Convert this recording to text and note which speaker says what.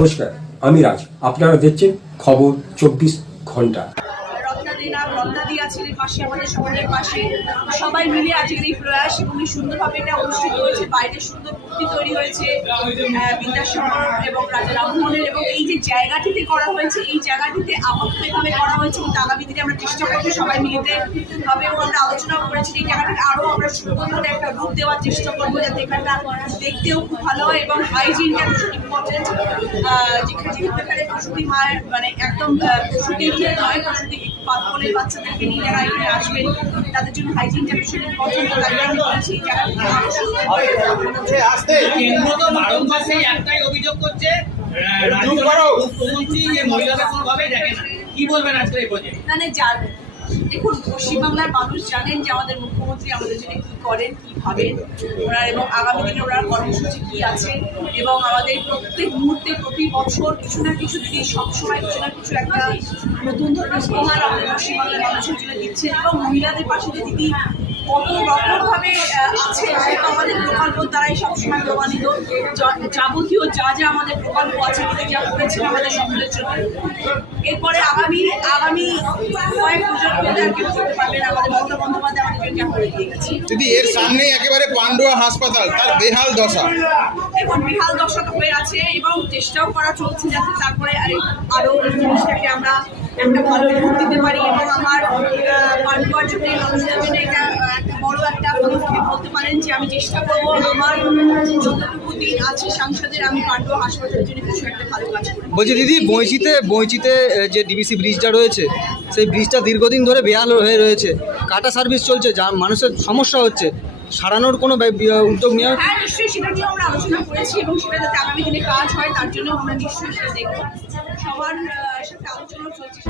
Speaker 1: নমস্কার আমি রাজ। আপনারা দেখছেন খবর চব্বিশ
Speaker 2: ঘণ্টা। রত্নাদি আছেন এর পাশে, আমাদের সমাজের পাশে। সবাই মিলে আজকের এই প্রয়াস খুবই সুন্দরভাবে এটা অনুষ্ঠিত হয়েছে। বাইরে সুন্দর মূর্তি তৈরি হয়েছে বিদ্যাসাগর এবং রাজা রামমোহনের এবং এই যে জায়গাটিতে করা হয়েছে, এই জায়গাটিতে আবদ্ধভাবে করা হয়েছে এবং আগামী দিনে আমরা চেষ্টা করব সবাই মিলিতে এবং আমরা আলোচনাও করেছি, এই জায়গাটাকে আরও আমরা সুন্দর করে একটা রূপ দেওয়ার চেষ্টা করব যাতে এখানটা দেখতেও খুব ভালো হয় এবং হাইজিনটা ভীষণ ইম্পর্টেন্ট যেখানে যেখানে প্রসূতি মায়ের মানে একদম প্রসূতি নয়, প্রসূতি পাতকলের নিয়ে যারা এখানে আসবেন তাদের জন্য হাইজিনটা ভীষণ ইম্পর্টেন্ট তাই জন্য বলছি
Speaker 3: সেই একটাই অভিযোগ করছে মুখ্যমন্ত্রী যে মহিলাদের কোনোভাবেই দেখে না। কি বলবেন আজকে এই প্রজেক্ট
Speaker 2: মানে যার দেখুন পশ্চিমবাংলার মানুষ জানেন যে আমাদের মুখ্যমন্ত্রী আমাদের জন্য কি করেন, কি ভাবেন। ওনার এবং আগামী দিনে ওনার কর্মসূচি কি আছে এবং আমাদের প্রত্যেক মুহূর্তে, প্রতি বছর কিছু না কিছু দিদি সবসময় কিছু না কিছু একটা নতুন ধরনের উপহার আমাদের পশ্চিমবাংলার মানুষের জন্য দিচ্ছেন এবং মহিলাদের পাশে যে দিদি কত রকমভাবে আছে, সেটা আমাদের প্রকল্প দ্বারাই সবসময় প্রমাণিত। যাবতীয় যা যা আমাদের প্রকল্প আছে দিদি যা করেছেন আমাদের সকলের জন্য। এরপরে আগামী আগামী কয়েক প্রজন্মে আর কেউ করতে পারবেন আমাদের মমতা বন্দ্যোপাধ্যায় আমাদের করে দিয়ে গেছে।
Speaker 4: দিদি এর সামনেই একেবারে পান্ডুয়া হাসপাতাল তার বেহাল দশা।
Speaker 2: এখন বেহাল দশা তো হয়ে আছে এবং চেষ্টাও করা চলছে যাতে তারপরে আরে- জিনিসটাকে আমরা একটা ভালো রূপ দিতে পারি এবং আমার পান্ডুয়ার জন্য মানুষদের জন্য এটা একটা বড় একটা বলতে বলতে পারেন যে আমি চেষ্টা করব আমার যতটুকু দিন আছে সাংসদের আমি পান্ডুয়া হাসপাতালের জন্য কিছু একটা ভালো কাজ
Speaker 5: বলছি দিদি বইচিতে বইচিতে যে ডিবিসি ব্রিজটা রয়েছে সেই ব্রিজটা দীর্ঘদিন ধরে বেহাল হয়ে রয়েছে। কাটা সার্ভিস চলছে যা মানুষের সমস্যা হচ্ছে। সারানোর কোনো ব্যা- উদ্যোগ নেওয়া
Speaker 2: হ্যাঁ নিশ্চয়ই সেটা নিয়ে আমরা আলোচনা করেছি এবং সেটা যাতে আগামী দিনে কাজ হয় তার জন্য আমরা নিশ্চয়ই সেটা দেখব। সবার সাথে আলোচনা চলছে।